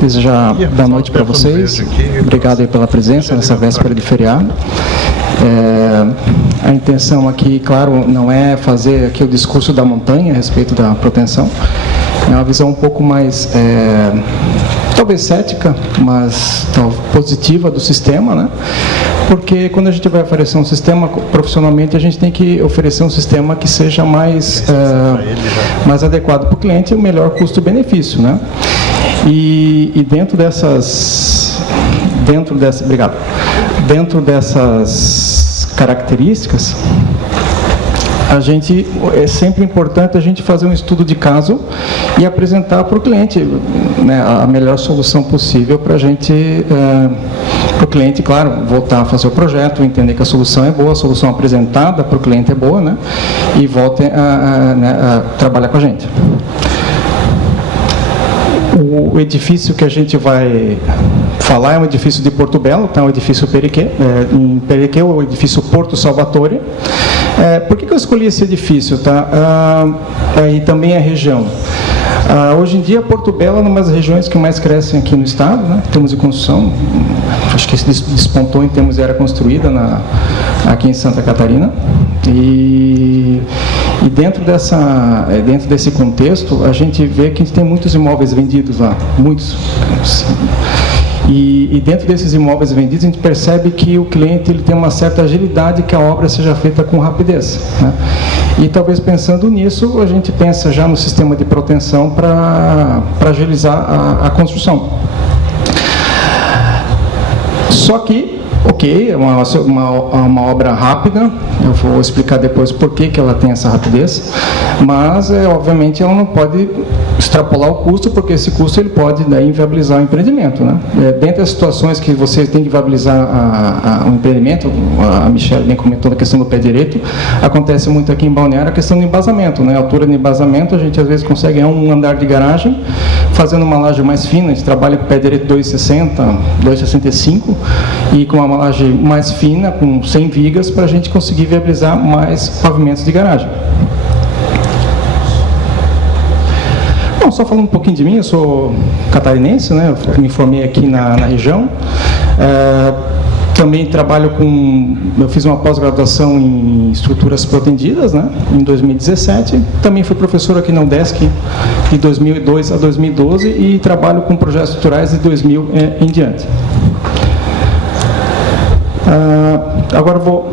Desejar boa noite para vocês. Obrigado aí pela presença nessa véspera de feriado. A intenção aqui, claro, não é fazer aqui o discurso da montanha a respeito da proteção. É uma visão um pouco mais, talvez cética, mas positiva do sistema, né? Porque quando a gente vai oferecer um sistema profissionalmente, a gente tem que oferecer um sistema que seja mais adequado para o cliente e o melhor custo-benefício, né? E dentro dessas características, é sempre importante a gente fazer um estudo de caso e apresentar para o cliente, né, a melhor solução possível para a gente, para o cliente, claro, voltar a fazer o projeto, entender que a solução é boa, a solução apresentada para o cliente é boa, né, e voltem a trabalhar com a gente. O edifício que a gente vai falar é um edifício de Porto Belo, tá? O edifício Perequê, em Perequê, o edifício Porto Salvatore. Por que eu escolhi esse edifício? Tá? E também a região. Hoje em dia, Porto Belo é uma das regiões que mais crescem aqui no estado, né? Em termos de construção. Acho que despontou em termos de área construída aqui em Santa Catarina. E dentro desse contexto, a gente vê que a gente tem muitos imóveis vendidos lá, muitos. E dentro desses imóveis vendidos, a gente percebe que o cliente ele tem uma certa agilidade que a obra seja feita com rapidez, né? E talvez pensando nisso, a gente pensa já no sistema de proteção para agilizar a construção. Só que, ok, é uma obra rápida, eu vou explicar depois por que ela tem essa rapidez, mas, obviamente, ela não pode extrapolar o custo, porque esse custo ele pode daí inviabilizar o empreendimento, né? Dentre as situações que você tem que viabilizar o empreendimento, a Michelle bem comentou a questão do pé direito, acontece muito aqui em Balneário a questão do embasamento, né? A altura de embasamento, a gente às vezes consegue um andar de garagem, fazendo uma laje mais fina, a gente trabalha com pé direito 2,60, 2,65, e com uma laje mais fina, com 100 vigas, para a gente conseguir viabilizar mais pavimentos de garagem. Bom, só falando um pouquinho de mim, eu sou catarinense, né? Eu me formei aqui na região. Também trabalho eu fiz uma pós-graduação em estruturas protendidas, né, em 2017. Também fui professor aqui na UDESC de 2002 a 2012 e trabalho com projetos estruturais de 2000 em diante. Agora eu vou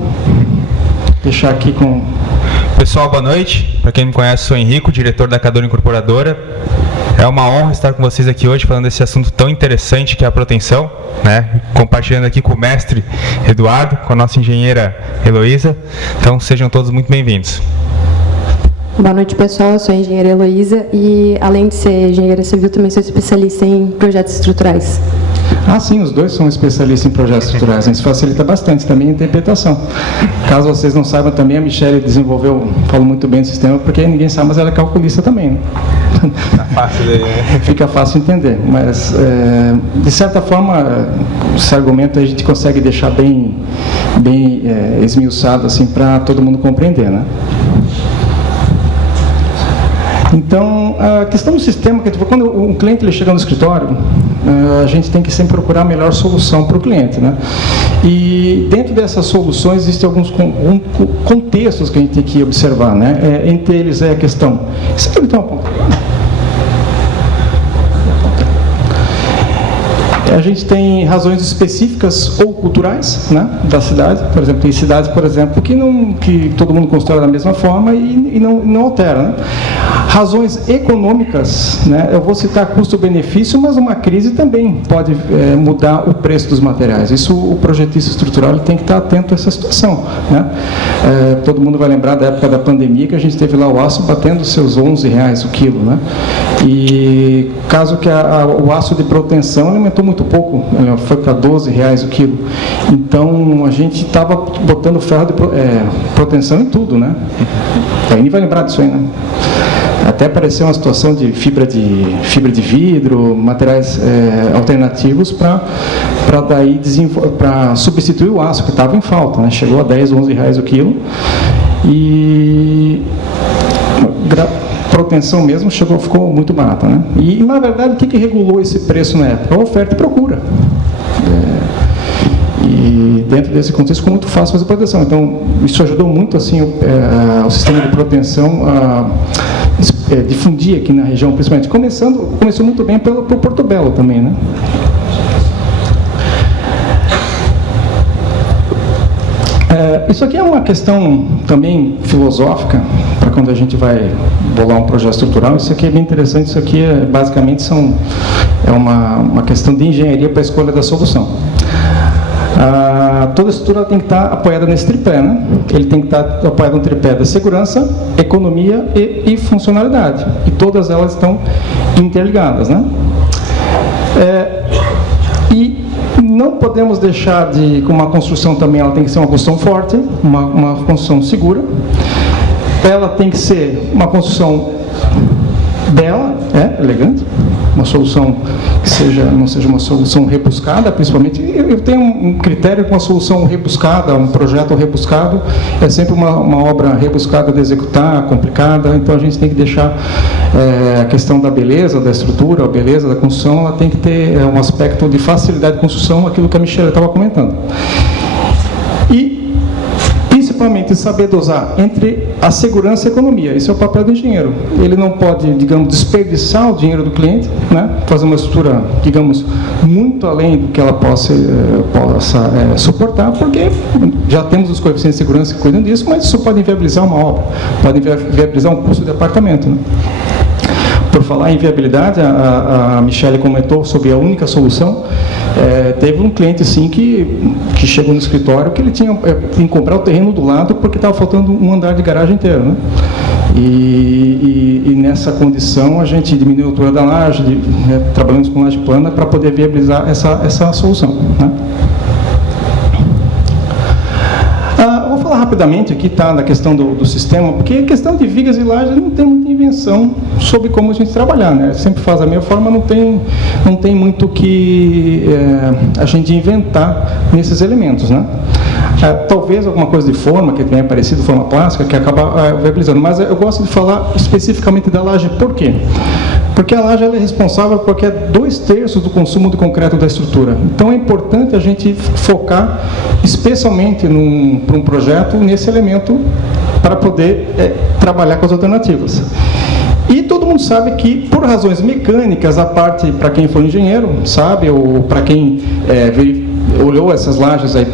deixar aqui com... Pessoal, boa noite. Para quem não me conhece, sou Henrico, diretor da Cador Incorporadora. É uma honra estar com vocês aqui hoje falando desse assunto tão interessante que é a proteção, né? Compartilhando aqui com o mestre Eduardo, com a nossa engenheira Heloísa. Então, sejam todos muito bem-vindos. Boa noite, pessoal. Eu sou a engenheira Heloísa e, além de ser engenheira civil, também sou especialista em projetos estruturais. Sim, os dois são especialistas em projetos estruturais. Isso facilita bastante também a interpretação. Caso vocês não saibam também, a Michelle falou muito bem do sistema, porque ninguém sabe, mas ela é calculista também, né? Fica fácil entender. Mas, de certa forma, esse argumento a gente consegue deixar bem esmiuçado assim, para todo mundo compreender, né? Então, a questão do sistema, quando um cliente ele chega no escritório, a gente tem que sempre procurar a melhor solução para o cliente, né? E dentro dessas soluções existem alguns contextos que a gente tem que observar, né? Entre eles é a questão... A gente tem razões específicas ou culturais, né, da cidade. Por exemplo, tem cidades, por exemplo, que todo mundo constrói da mesma forma e não altera, né? Razões econômicas, né? Eu vou citar custo-benefício, mas uma crise também pode mudar o preço dos materiais. Isso o projetista estrutural ele tem que estar atento a essa situação, né? Todo mundo vai lembrar da época da pandemia que a gente teve lá o aço batendo seus R$11 o quilo, né? E caso que o aço de proteção aumentou muito pouco, foi para R$12 o quilo. Então a gente estava botando ferro de proteção em tudo, né? Ninguém vai lembrar disso aí, né? Até apareceu uma situação de fibra de vidro, materiais alternativos para substituir o aço que estava em falta, né? Chegou a R$10, R$11 o quilo. E proteção mesmo ficou muito barata, né? E, na verdade, o que regulou esse preço na época? A oferta e procura. E dentro desse contexto ficou muito fácil fazer proteção. Então, isso ajudou muito assim, o sistema de proteção a difundir aqui na região, principalmente. Começou muito bem por Porto Belo também, né? Isso aqui é uma questão também filosófica, para quando a gente vai bolar um projeto estrutural. Isso aqui é bem interessante. Isso aqui basicamente é uma questão de engenharia para a escolha da solução. Toda a estrutura tem que estar apoiada nesse tripé, né? Ele tem que estar apoiado no tripé da segurança, economia e funcionalidade. E todas elas estão interligadas, né? E não podemos deixar de, com uma construção também, ela tem que ser uma construção forte, uma construção segura. Ela tem que ser uma construção bela, elegante, uma solução que não seja uma solução rebuscada, principalmente. Eu tenho um critério com uma solução rebuscada, um projeto rebuscado, é sempre uma obra rebuscada de executar, complicada, então a gente tem que deixar a questão da beleza da estrutura, a beleza da construção, ela tem que ter um aspecto de facilidade de construção, aquilo que a Michelle estava comentando. E, principalmente, saber dosar entre a segurança e a economia. Esse é o papel do engenheiro. Ele não pode, digamos, desperdiçar o dinheiro do cliente, né? Fazer uma estrutura, digamos, muito além do que ela possa suportar, porque já temos os coeficientes de segurança que cuidam disso, mas isso pode inviabilizar uma obra, pode inviabilizar um custo de apartamento, né? Por falar em viabilidade, a Michelle comentou sobre a única solução. Teve um cliente assim que chegou no escritório que ele tinha que comprar o terreno do lado porque estava faltando um andar de garagem inteiro, né? E nessa condição a gente diminuiu a altura da laje, trabalhamos com laje plana para poder viabilizar essa solução, né? Vou falar rapidamente aqui, tá, na questão do sistema, porque a questão de vigas e lajes não tem muita invenção sobre como a gente trabalhar, né? Sempre faz da mesma forma, não tem muito que a gente inventar nesses elementos, né? Talvez alguma coisa de forma, que tenha aparecido, forma plástica, que acaba viabilizando, mas eu gosto de falar especificamente da laje. Por quê? Porque a laje ela é responsável por 2/3 do consumo de concreto da estrutura. Então é importante a gente focar especialmente para um projeto nesse elemento para poder trabalhar com as alternativas. E todo mundo sabe que, por razões mecânicas, a parte, para quem for engenheiro, sabe, ou para quem olhou essas lajes aí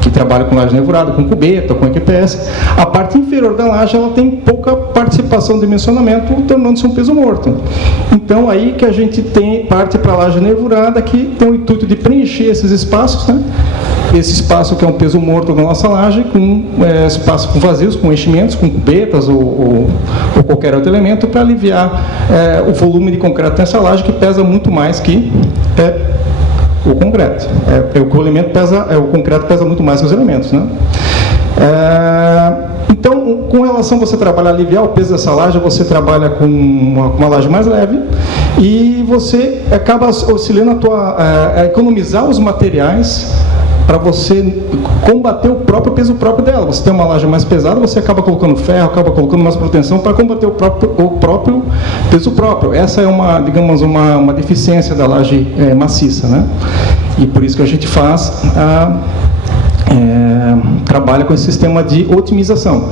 que trabalha com laje nervurada, com cubeta, com EQPS, a parte inferior da laje ela tem pouca participação de dimensionamento, tornando-se um peso morto. Então, aí que a gente parte para a laje nervurada, que tem o intuito de preencher esses espaços, né? Esse espaço que é um peso morto da nossa laje, com espaço com vazios, com enchimentos, com cubetas ou qualquer outro elemento, para aliviar o volume de concreto nessa laje, que pesa muito mais que o concreto. O concreto pesa muito mais que os elementos, né? Então, com relação a você trabalhar, aliviar o peso dessa laje, você trabalha com uma laje mais leve e você acaba auxiliando a economizar os materiais para você combater o próprio peso próprio dela. Você tem uma laje mais pesada, você acaba colocando ferro, acaba colocando mais proteção para combater o próprio peso próprio. Essa é uma deficiência da laje maciça, né? E por isso que a gente trabalha com esse sistema de otimização.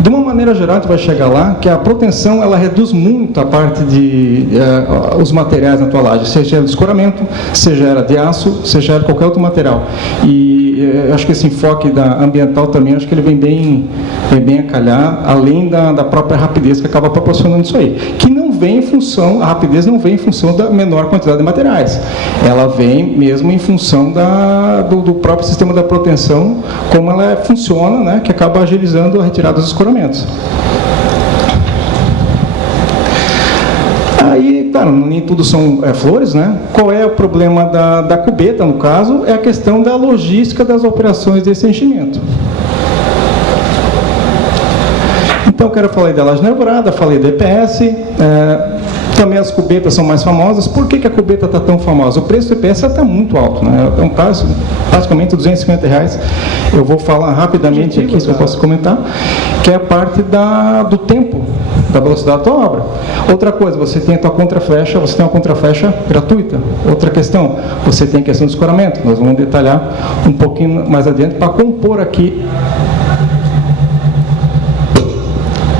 De uma maneira geral, a gente vai chegar lá, que a proteção, ela reduz muito a parte os materiais na tua laje, seja ela de escoramento, seja ela de aço, seja ela de qualquer outro material. E acho que esse enfoque ambiental também, acho que ele vem bem a calhar, além da própria rapidez que acaba proporcionando isso aí. Que a rapidez não vem em função da menor quantidade de materiais. Ela vem mesmo em função do próprio sistema da proteção, como ela funciona, né, que acaba agilizando a retirada dos escoramentos. Aí, claro, nem tudo são flores, né? Qual é o problema da cubeta, no caso? É a questão da logística das operações desse enchimento. Então, eu quero falar da laje nervurada, falei do EPS, também as cubetas são mais famosas. Por que a cubeta está tão famosa? O preço do EPS está muito alto, né? É um preço praticamente R$250. Eu vou falar rapidamente aqui, se eu posso comentar, que é a parte do tempo da velocidade da tua obra. Outra coisa, você tem a tua contraflecha, você tem uma contraflecha gratuita. Outra questão, você tem a questão do escoramento. Nós vamos detalhar um pouquinho mais adiante para compor aqui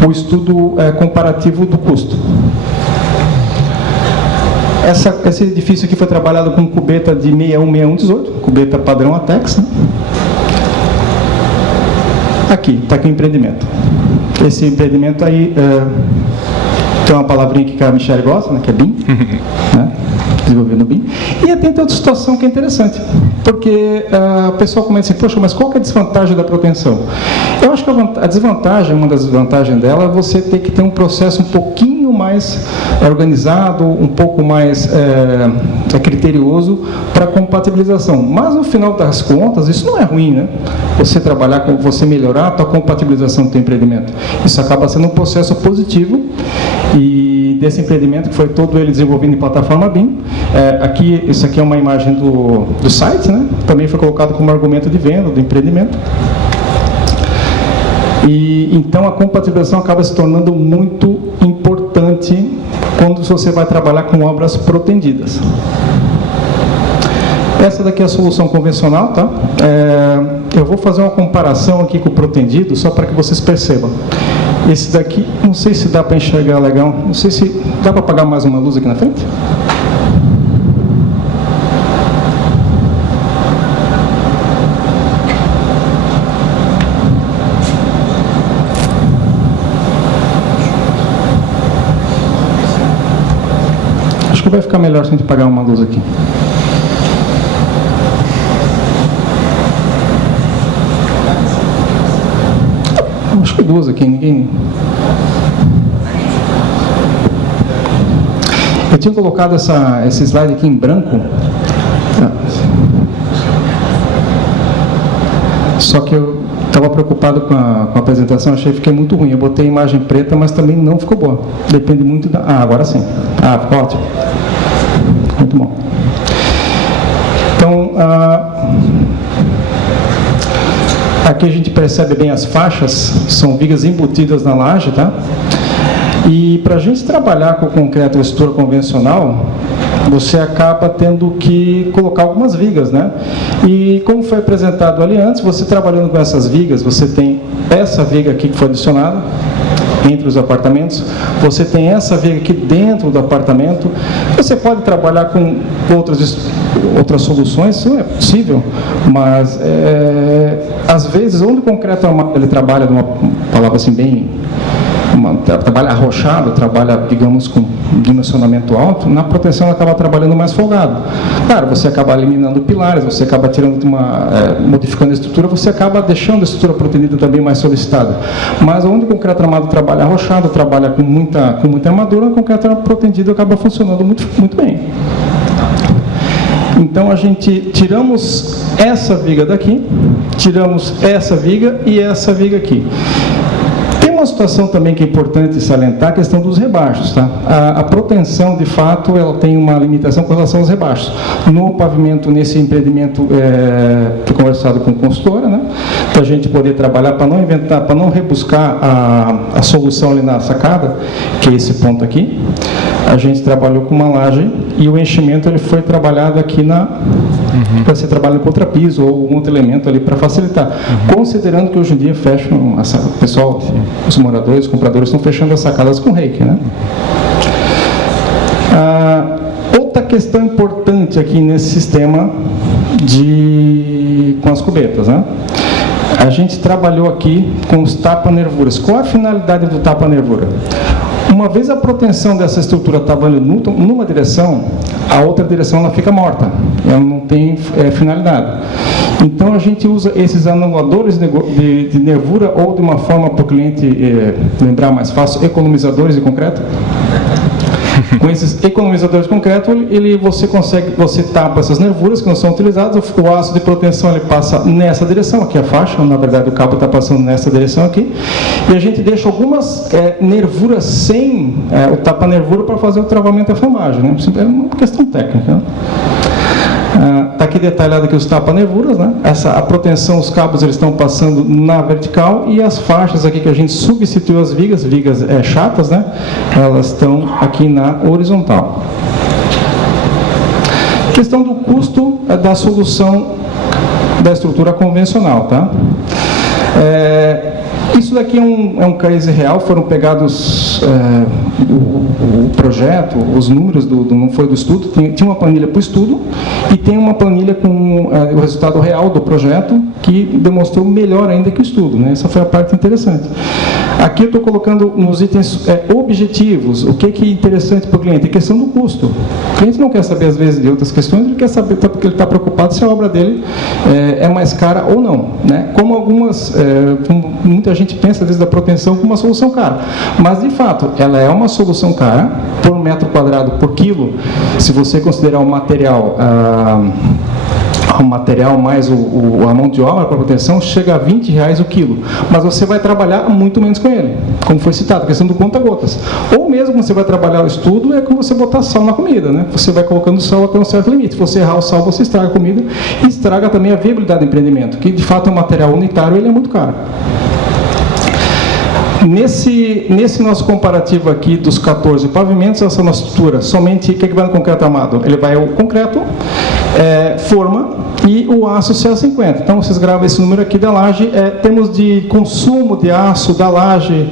o estudo comparativo do custo. Esse edifício aqui foi trabalhado com cubeta de 616118, cubeta padrão ATEX, né? Aqui, está aqui o empreendimento. Esse empreendimento aí tem uma palavrinha que a Michelle gosta, né, que é BIM, né? Desenvolvendo BIM. E tem outra situação que é interessante, porque o pessoal começa assim, poxa, mas qual que é a desvantagem da proteção? Eu acho que a desvantagem, uma das desvantagens dela, é você ter que ter um processo um pouquinho mais organizado, um pouco mais criterioso para compatibilização. Mas no final das contas, isso não é ruim, né? Você trabalhar com, você melhorar a sua compatibilização do teu empreendimento. Isso acaba sendo um processo positivo e desse empreendimento que foi todo ele desenvolvido em plataforma BIM. Isso aqui é uma imagem do site, né? Também foi colocado como argumento de venda do empreendimento. E então a compatibilização acaba se tornando muito importante quando você vai trabalhar com obras protendidas. Essa daqui é a solução convencional, tá? Eu vou fazer uma comparação aqui com o protendido, só para que vocês percebam. Esse daqui, não sei se dá para enxergar legal, não sei se dá para apagar mais uma luz aqui na frente. Acho que vai ficar melhor se a gente apagar uma luz aqui. Acho que duas aqui, ninguém... Eu tinha colocado esse slide aqui em branco, só que eu estava preocupado com a apresentação, achei que fiquei muito ruim. Eu botei a imagem preta, mas também não ficou boa. Depende muito da... agora sim. Ficou ótimo. Muito bom. Então, aqui a gente percebe bem as faixas, são vigas embutidas na laje, tá? E para a gente trabalhar com o concreto ou estrutura convencional, você acaba tendo que colocar algumas vigas, né? E como foi apresentado ali antes, você trabalhando com essas vigas, você tem essa viga aqui que foi adicionada entre os apartamentos, você tem essa viga aqui dentro do apartamento, você pode trabalhar com outras soluções, isso é possível, mas às vezes onde o concreto armado ele trabalha de uma palavra assim bem... trabalha arrochado, trabalha, digamos, com dimensionamento alto, na proteção ela acaba trabalhando mais folgado. Claro, você acaba eliminando pilares, você acaba tirando modificando a estrutura, você acaba deixando a estrutura protegida também mais solicitada. Mas onde o concreto armado trabalha arrochado, trabalha com muita armadura, o concreto protegido acaba funcionando muito, muito bem. Então a gente tiramos essa viga daqui, tiramos essa viga e essa viga aqui. Uma situação também que é importante salientar a questão dos rebaixos, tá? A proteção, de fato, ela tem uma limitação com relação aos rebaixos. No pavimento, nesse empreendimento, foi conversado com a consultora, né? Para a gente poder trabalhar, para não inventar, para não rebuscar a solução ali na sacada, que é esse ponto aqui. A gente trabalhou com uma laje e o enchimento ele foi trabalhado aqui para ser trabalhado em contrapiso ou algum outro elemento ali para facilitar. Considerando que hoje em dia fecham, o pessoal, os moradores, os compradores estão fechando as sacadas com reiki, né? Outra questão importante aqui nesse sistema com as cubetas, né? A gente trabalhou aqui com os tapa-nervuras. Qual a finalidade do tapa-nervura? Uma vez a proteção dessa estrutura trabalhando numa direção, a outra direção ela fica morta, ela não tem finalidade. Então a gente usa esses anuladores de nervura ou de uma forma para o cliente lembrar mais fácil, economizadores de concreto. Com esses economizadores de concreto, você tapa essas nervuras que não são utilizadas, o aço de proteção ele passa nessa direção, aqui a faixa, na verdade o cabo está passando nessa direção aqui, e a gente deixa algumas nervuras sem o tapa-nervura para fazer o travamento da filmagem, né? É uma questão técnica, né? Está aqui detalhado aqui os tapa-nervuras, né? A proteção, os cabos eles estão passando na vertical e as faixas aqui que a gente substituiu as vigas chatas, né? Elas estão aqui na horizontal. Questão do custo da solução da estrutura convencional, tá? Isso daqui é um case real, foram pegados o projeto, os números, não foi do estudo, tinha uma planilha para o estudo e tem uma planilha com o resultado real do projeto que demonstrou melhor ainda que o estudo, né? Essa foi a parte interessante. Aqui eu estou colocando nos itens objetivos, o que é interessante para o cliente, a questão do custo. O cliente não quer saber às vezes de outras questões, ele quer saber porque ele está preocupado se a obra dele é mais cara ou não, né? Como como muita gente pensa às vezes da proteção como uma solução cara, mas de fato ela é uma solução cara por metro quadrado por quilo, se você considerar o material mais a mão de obra para proteção, chega a R$20 o quilo, mas você vai trabalhar muito menos com ele, como foi citado, a questão do conta-gotas. Ou mesmo quando você vai trabalhar o estudo, é como você botar sal na comida, né? Você vai colocando sal até um certo limite. Se você errar o sal, você estraga a comida e estraga também a viabilidade do empreendimento, que de fato é um material unitário, ele é muito caro. Nesse nosso comparativo aqui dos 14 pavimentos, essa nossa estrutura, somente o que vai no concreto armado? Ele vai o concreto, forma e o aço CA50. Então vocês gravam esse número aqui da laje, temos de consumo de aço da laje,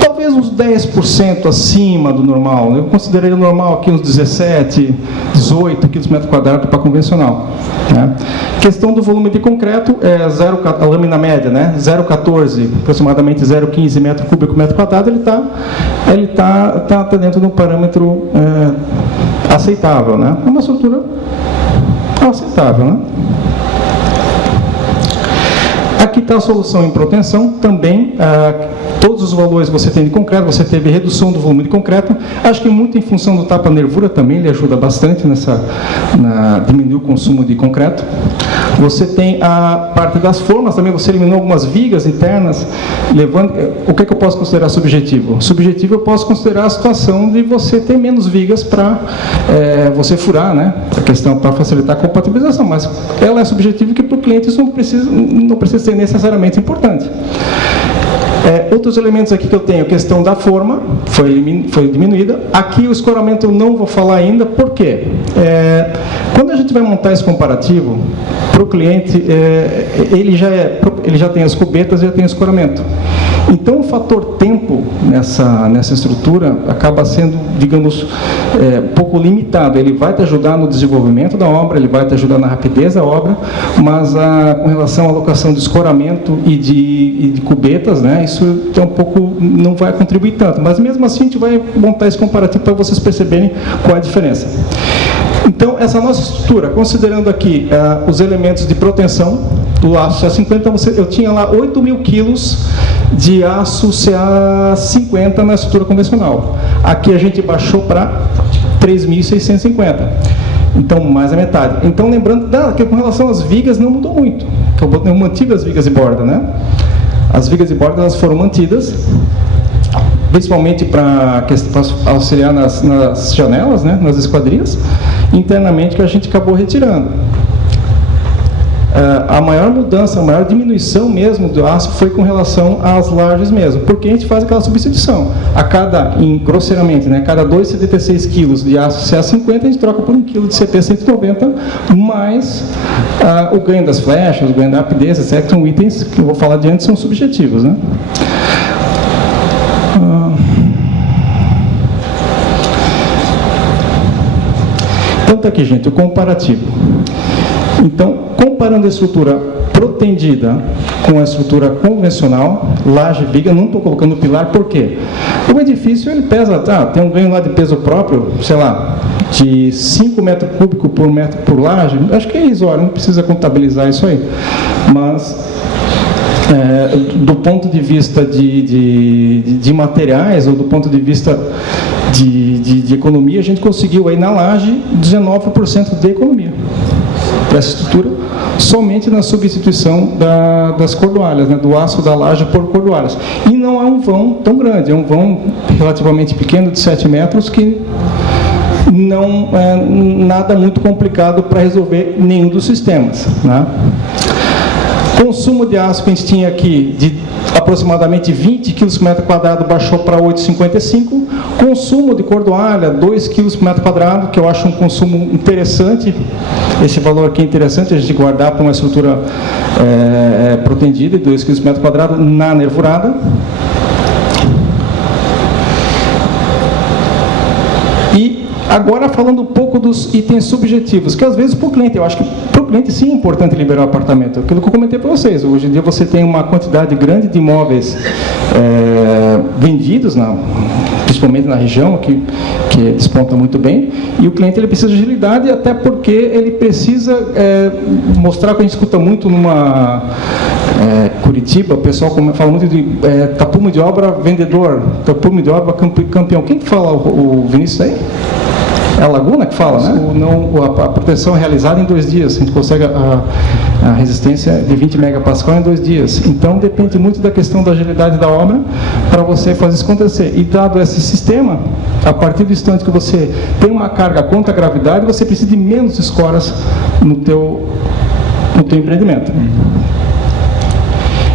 talvez uns 10% acima do normal. Eu consideraria normal aqui uns 17, 18 kg por metro quadrado para convencional, né? Questão do volume de concreto, a lâmina média, né? 0,14, aproximadamente 0,15 metro cúbico por metro quadrado, ele tá dentro de um parâmetro aceitável, né? É uma estrutura aceitável, né? Aqui está a solução em proteção, também todos os valores você tem de concreto, você teve redução do volume de concreto, acho que muito em função do tapa-nervura também, ele ajuda bastante diminuir o consumo de concreto. Você tem a parte das formas, também você eliminou algumas vigas internas, o que eu posso considerar subjetivo? Subjetivo eu posso considerar a situação de você ter menos vigas para você furar, né? A questão para facilitar a compatibilização, mas ela é subjetiva que para o cliente isso não precisa ser necessariamente importante. Outros elementos aqui que eu tenho, a questão da forma, foi diminuída. Aqui o escoramento eu não vou falar ainda, por quê? Quando a gente vai montar esse comparativo, para o cliente, ele já tem as cubetas e já tem o escoramento. Então, o fator tempo nessa estrutura acaba sendo, digamos, um pouco limitado. Ele vai te ajudar no desenvolvimento da obra, ele vai te ajudar na rapidez da obra, mas com relação à alocação de escoramento e de cubetas, né, isso é um pouco, não vai contribuir tanto. Mas mesmo assim, a gente vai montar esse comparativo para vocês perceberem qual é a diferença. Então, essa nossa estrutura, considerando aqui os elementos de proteção do aço CA50, então eu tinha lá 8.000 quilos de aço CA50 na estrutura convencional. Aqui a gente baixou para 3.650. Então, mais a metade. Então, lembrando que com relação às vigas não mudou muito. Eu mantive as vigas de borda, né? As vigas de borda elas foram mantidas, principalmente para auxiliar nas janelas, né? Nas esquadrias. Internamente que a gente acabou retirando. A maior mudança, a maior diminuição mesmo do aço foi com relação às lajes mesmo, porque a gente faz aquela substituição. Grosseiramente, né, cada 2,76 kg de aço CA50, a gente troca por 1 kg de CT190, mais o ganho das flechas, o ganho da rapidez, etc. São itens que eu vou falar adiante, são subjetivos, né? Então está aqui, gente, o comparativo. Então, comparando a estrutura protendida com a estrutura convencional, laje, viga, não estou colocando pilar, por quê? O edifício, ele pesa, tem um ganho lá de peso próprio, sei lá, de 5 metros cúbicos por metro por laje, acho que é irrisório, não precisa contabilizar isso aí, mas do ponto de vista de materiais, ou do ponto de vista de economia, a gente conseguiu aí na laje 19% de economia para essa estrutura, somente na substituição das cordoalhas, né, do aço da laje por cordoalhas. E não é um vão tão grande, é um vão relativamente pequeno, de 7 metros, que não é nada muito complicado para resolver nenhum dos sistemas, né? Consumo de aço que a gente tinha aqui de aproximadamente 20 kg por metro quadrado baixou para 8,55. Consumo de cordoalha, 2 kg por metro quadrado, que eu acho um consumo interessante. Esse valor aqui é interessante a gente guardar para uma estrutura protendida, de 2 kg por metro quadrado na nervurada. E agora falando um pouco dos itens subjetivos, que às vezes para o cliente, eu acho que para o cliente sim é importante liberar o apartamento. Aquilo que eu comentei para vocês, hoje em dia você tem uma quantidade grande de imóveis vendidos, principalmente na região, que desponta muito bem, e o cliente ele precisa de agilidade, até porque ele precisa mostrar, que a gente escuta muito numa Curitiba, o pessoal fala muito de tapume de obra vendedor, tapume de obra campeão. Quem que fala o Vinícius aí? É a Laguna que fala, né? A proteção é realizada em 2 dias. A gente consegue a resistência de 20 megapascal em 2 dias. Então, depende muito da questão da agilidade da obra para você fazer isso acontecer. E dado esse sistema, a partir do instante que você tem uma carga contra a gravidade, você precisa de menos escoras no teu empreendimento.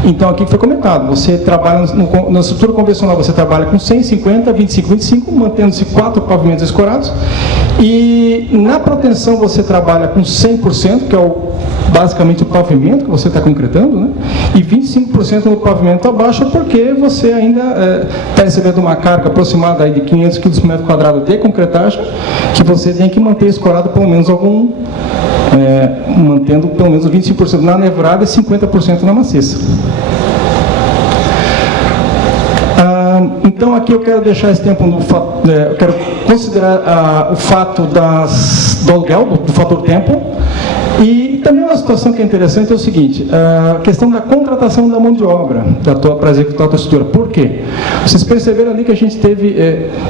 Então, aqui que foi comentado, você trabalha na estrutura convencional, você trabalha com 150, 25, 25, mantendo-se 4 pavimentos escorados, e na proteção você trabalha com 100%, que é basicamente o pavimento que você está concretando, né? E 25% no pavimento abaixo, porque você ainda está recebendo uma carga aproximada aí de 500 kg por metro quadrado de concretagem, que você tem que manter escorado pelo menos mantendo pelo menos 25% na nervurada e 50% na maciça. Então aqui eu quero deixar esse tempo eu quero considerar o fato do aluguel, do fator tempo, e também uma situação que é interessante é o seguinte, a questão da contratação da mão de obra para executar a tua estrutura. Por quê? Vocês perceberam ali que a gente teve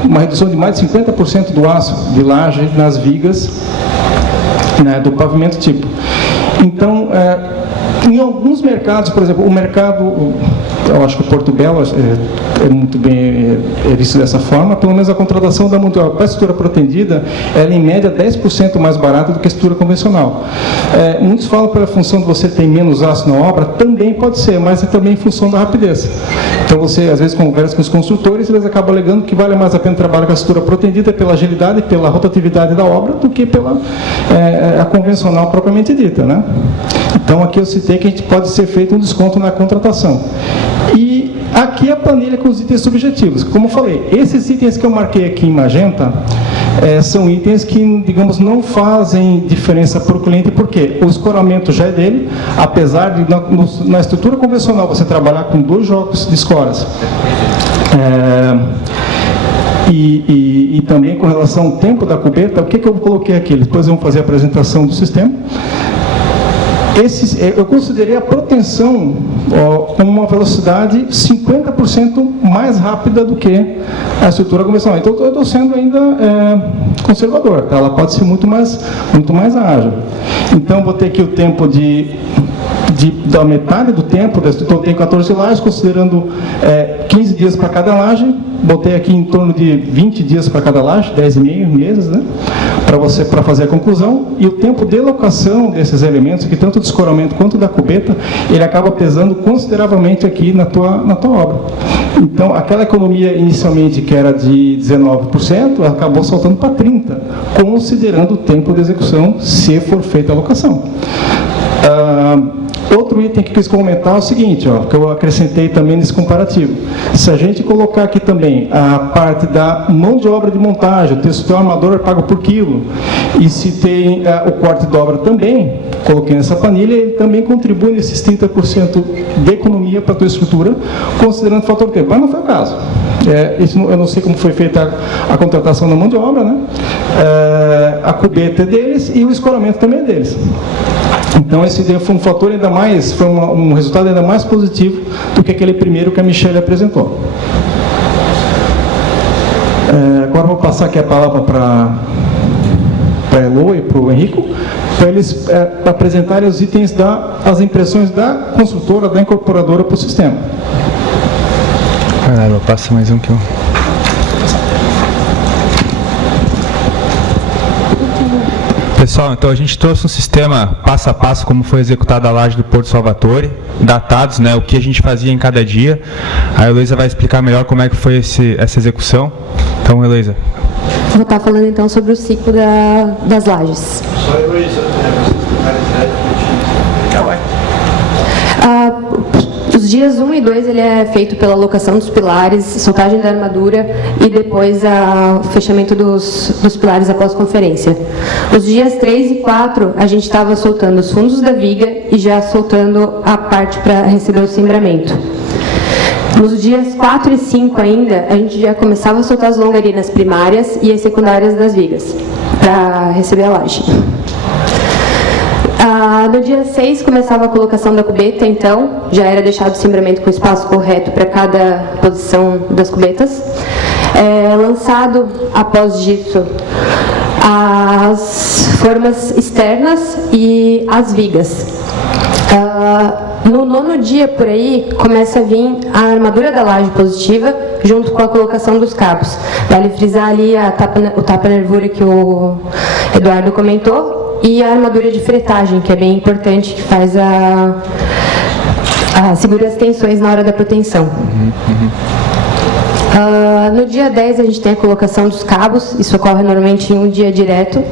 uma redução de mais de 50% do aço de laje nas vigas, né, do pavimento tipo. Então, em alguns mercados, por exemplo, o mercado, eu acho que o Porto Belo é muito bem visto dessa forma, pelo menos a contratação da mão de obra para a estrutura protendida, ela é em média 10% mais barata do que a estrutura convencional. Muitos falam pela função de você ter menos aço na obra, também pode ser, mas é também em função da rapidez. Então você, às vezes, conversa com os construtores e eles acabam alegando que vale mais a pena trabalhar com a estrutura protendida pela agilidade, pela rotatividade da obra, do que pela a convencional propriamente dita, né? Então aqui eu citei que a gente pode ser feito um desconto na contratação. E aqui a planilha com os itens subjetivos. Como eu falei, esses itens que eu marquei aqui em magenta são itens que, digamos, não fazem diferença para o cliente, porque o escoramento já é dele, apesar de na estrutura convencional você trabalhar com 2 jogos de escoras. E também com relação ao tempo da cubeta, o que eu coloquei aqui? Depois vamos fazer a apresentação do sistema. Eu considerei a proteção com uma velocidade 50% mais rápida do que a estrutura convencional. Então, eu estou sendo ainda conservador, tá? Ela pode ser muito mais ágil. Então, vou ter aqui o tempo da metade do tempo, então eu tenho 14 lajes, considerando 15 dias para cada laje, botei aqui em torno de 20 dias para cada laje, 10,5 meses, né? Para fazer a conclusão, e o tempo de locação desses elementos, que tanto do escoramento quanto da cubeta, ele acaba pesando consideravelmente aqui na tua obra. Então, aquela economia inicialmente que era de 19%, acabou saltando para 30%, considerando o tempo de execução, se for feita a locação. Outro item que eu quis comentar é o seguinte, que eu acrescentei também nesse comparativo. Se a gente colocar aqui também a parte da mão de obra de montagem, o teu armador é pago por quilo, e se tem o corte de obra também, coloquei nessa planilha, ele também contribui nesses 30% de economia para a tua estrutura, considerando o fator tempo. Mas não foi o caso. Eu não sei como foi feita a contratação da mão de obra, né? A cubeta é deles e o escoramento também é deles. Então, esse foi um fator ainda mais, foi um resultado ainda mais positivo do que aquele primeiro que a Michelle apresentou. Agora vou passar aqui a palavra para a Elo e para o Henrico, para eles apresentarem os itens as impressões da construtora, da incorporadora para o sistema. Passa mais um que eu... Pessoal, então a gente trouxe um sistema passo a passo como foi executada a laje do Porto Salvatore, datados, né, o que a gente fazia em cada dia. A Heloísa vai explicar melhor como é que foi essa execução. Então, Heloísa. Vou estar falando então sobre o ciclo das lajes. Só Heloísa, Os dias 1 e 2 ele é feito pela locação dos pilares, soltagem da armadura e depois o fechamento dos pilares após conferência. Os dias 3 e 4 a gente estava soltando os fundos da viga e já soltando a parte para receber o cimbramento. Nos dias 4 e 5 ainda, a gente já começava a soltar as longarinas primárias e as secundárias das vigas para receber a laje. No dia 6 começava a colocação da cubeta, então já era deixado o cimbramento com o espaço correto para cada posição das cubetas. Lançado após disso as formas externas e as vigas. No 9º dia por aí começa a vir a armadura da laje positiva junto com a colocação dos cabos. Vale frisar ali o tapa-nervura que o Eduardo comentou. E a armadura de fretagem, que é bem importante, que faz segura as tensões na hora da proteção. No dia 10 a gente tem a colocação dos cabos, isso ocorre normalmente em um dia direto.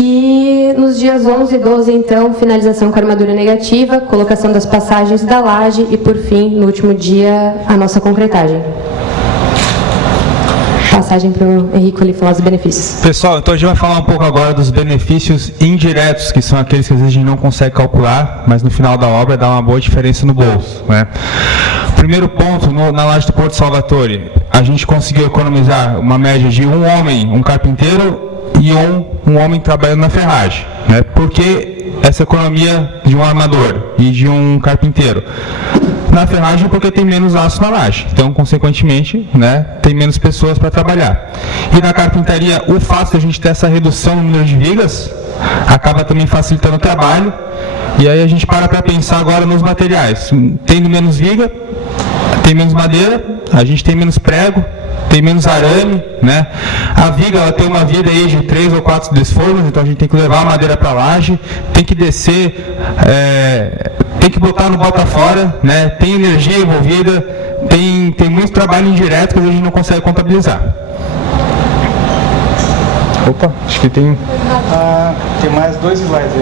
E nos dias 11 e 12, então, finalização com a armadura negativa, colocação das passagens da laje e, por fim, no último dia, a nossa concretagem. Passagem para o Henrico ali falar dos benefícios. Pessoal, então a gente vai falar um pouco agora dos benefícios indiretos, que são aqueles que às vezes a gente não consegue calcular, mas no final da obra dá uma boa diferença no bolso, né? Primeiro ponto, na laje do Porto Salvatore, a gente conseguiu economizar uma média de um homem, um carpinteiro, e um homem trabalhando na ferragem, né? Por que essa economia de um armador e de um carpinteiro? Na ferragem porque tem menos aço na laje, então consequentemente, né, tem menos pessoas para trabalhar. E na carpintaria, o fato de a gente ter essa redução no número de vigas acaba também facilitando o trabalho. E aí a gente para pensar agora nos materiais. Tendo menos viga, tem menos madeira, a gente tem menos prego, tem menos arame, né? A viga ela tem uma vida aí de 3 ou 4 desformas, então a gente tem que levar a madeira para a laje, tem que descer, tem que botar no bota fora, né? Tem energia envolvida, tem muito trabalho indireto que a gente não consegue contabilizar. Opa, acho que tem... tem mais 2 slides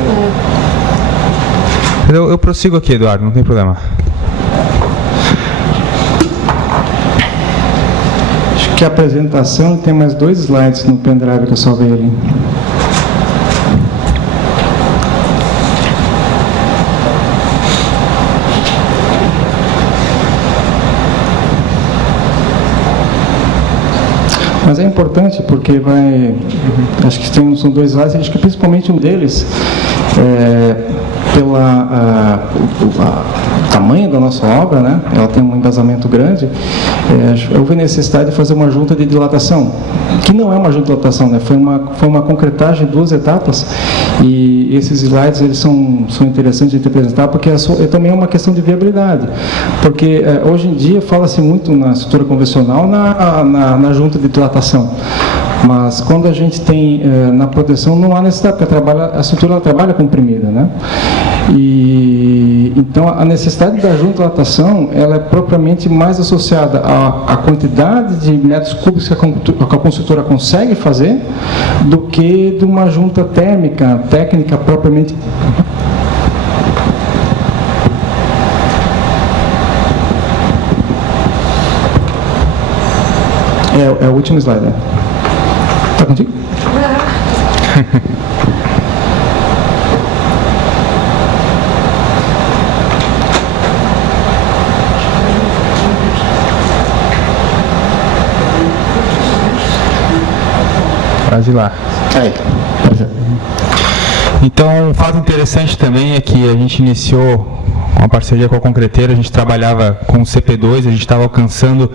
aí. Eu prossigo aqui, Eduardo, não tem problema. Acho que a apresentação tem mais 2 slides no pendrive que eu salvei ali. Mas é importante porque acho que são 2 slides, acho que principalmente um deles, pelo tamanho da nossa obra, né? Ela tem um embasamento grande, houve necessidade de fazer uma junta de dilatação, que não é uma junta de dilatação, né? Foi uma concretagem de 2 etapas, e esses slides eles são interessantes de apresentar porque também é uma questão de viabilidade, porque hoje em dia fala-se muito na estrutura convencional na junta de dilatação, mas quando a gente tem na proteção não há necessidade, porque a estrutura trabalha comprimida, né? E então a necessidade da junta de dilatação ela é propriamente mais associada à quantidade de metros cúbicos que a construtora consegue fazer do que de uma junta técnica propriamente. É o último slide, né? Tá contigo? Quase lá. Então, um fato interessante também é que a gente iniciou uma parceria com a Concreteira, a gente trabalhava com o CP2, a gente estava alcançando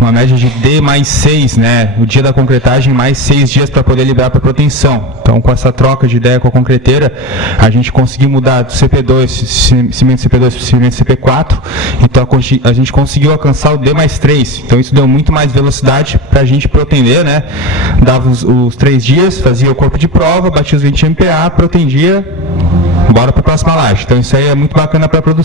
uma média de D mais 6, né? O dia da concretagem, mais 6 dias para poder liberar para proteção. Então, com essa troca de ideia com a Concreteira, a gente conseguiu mudar do CP2, cimento CP2 para cimento CP4, então a gente conseguiu alcançar o D mais 3. Então, isso deu muito mais velocidade para a gente protender, né? Dava os 3 dias, fazia o corpo de prova, batia os 20 MPa, protendia, bora para a próxima laje. Então, isso aí é muito bacana para a produção.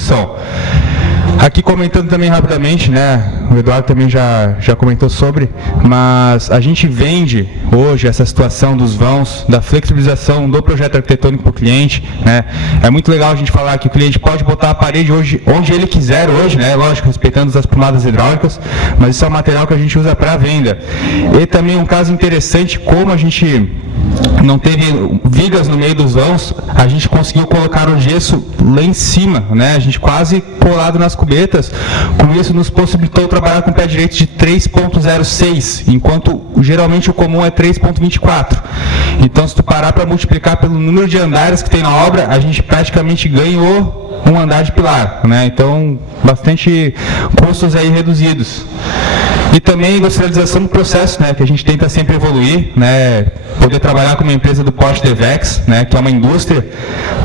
Aqui comentando também rapidamente, né, o Eduardo também já comentou sobre, mas a gente vende hoje essa situação dos vãos, da flexibilização do projeto arquitetônico para o cliente, né. É muito legal a gente falar que o cliente pode botar a parede hoje, onde ele quiser hoje, né, lógico, respeitando as plumadas hidráulicas, mas isso é um material que a gente usa para venda. E também um caso interessante, como a gente não teve vigas no meio dos vãos, a gente conseguiu colocar o gesso lá em cima, né? A gente quase colado nas cubetas. Com isso nos possibilitou trabalhar com pé direito de 3.06, enquanto geralmente o comum é 3.24. Então, se tu parar para multiplicar pelo número de andares que tem na obra, a gente praticamente ganhou um andar de pilar, né? Então, bastante custos aí reduzidos. E também a industrialização do processo, né, que a gente tenta sempre evoluir, né, poder trabalhar com uma empresa do porte Devex, né, que é uma indústria,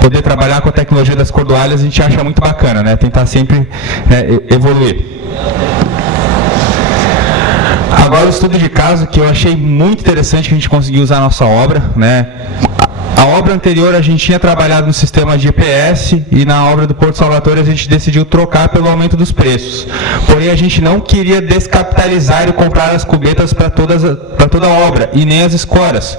poder trabalhar com a tecnologia das cordoalhas, a gente acha muito bacana, né, tentar sempre, né, evoluir. Agora o estudo de caso, que eu achei muito interessante que a gente conseguiu usar na nossa obra, né. A obra anterior a gente tinha trabalhado no sistema de EPS e na obra do Porto Salvatore a gente decidiu trocar pelo aumento dos preços. Porém, a gente não queria descapitalizar e comprar as cubetas para toda a obra e nem as escoras.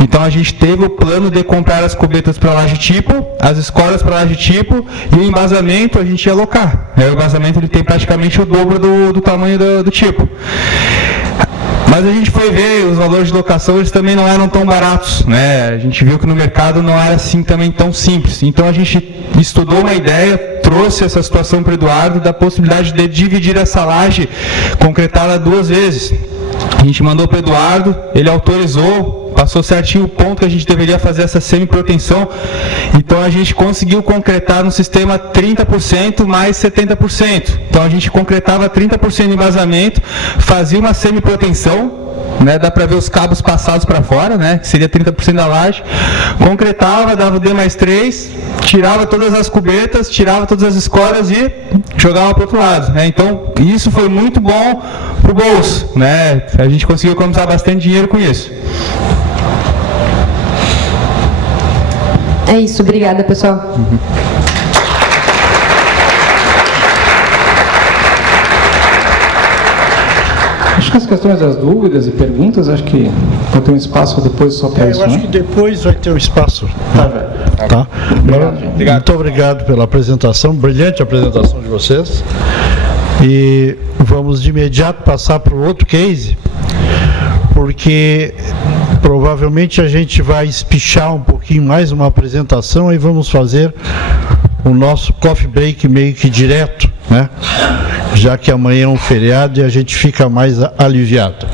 Então, a gente teve o plano de comprar as cubetas para laje tipo, as escoras para laje tipo e o embasamento a gente ia alocar. O embasamento ele tem praticamente o dobro do tamanho do tipo. Mas a gente foi ver, os valores de locação eles também não eram tão baratos, né? A gente viu que no mercado não era assim também tão simples. Então a gente estudou uma ideia, trouxe essa situação para o Eduardo da possibilidade de dividir essa laje, concretá-la 2 vezes. A gente mandou para o Eduardo, ele autorizou, passou certinho o ponto que a gente deveria fazer essa semi-proteção. Então a gente conseguiu concretar no sistema 30% mais 70%. Então a gente concretava 30% de embasamento, fazia uma semi-proteção, né, dá para ver os cabos passados para fora, né, que seria 30% da laje, concretava, dava o D mais 3, tirava todas as cubetas, tirava todas as escoras e jogava para o outro lado, né. Então isso foi muito bom para o bolso, né, a gente conseguiu economizar bastante dinheiro com isso. É isso, obrigada, pessoal. Acho que as questões das dúvidas e perguntas, acho que vai ter um espaço depois só para isso, eu acho né? que depois vai ter um espaço. Tá? Obrigado. Muito obrigado pela apresentação, brilhante apresentação de vocês. E vamos de imediato passar para o outro case, porque provavelmente a gente vai espichar um pouquinho mais uma apresentação e vamos fazer o nosso coffee break meio que direto, né? Já que amanhã é um feriado e a gente fica mais aliviado.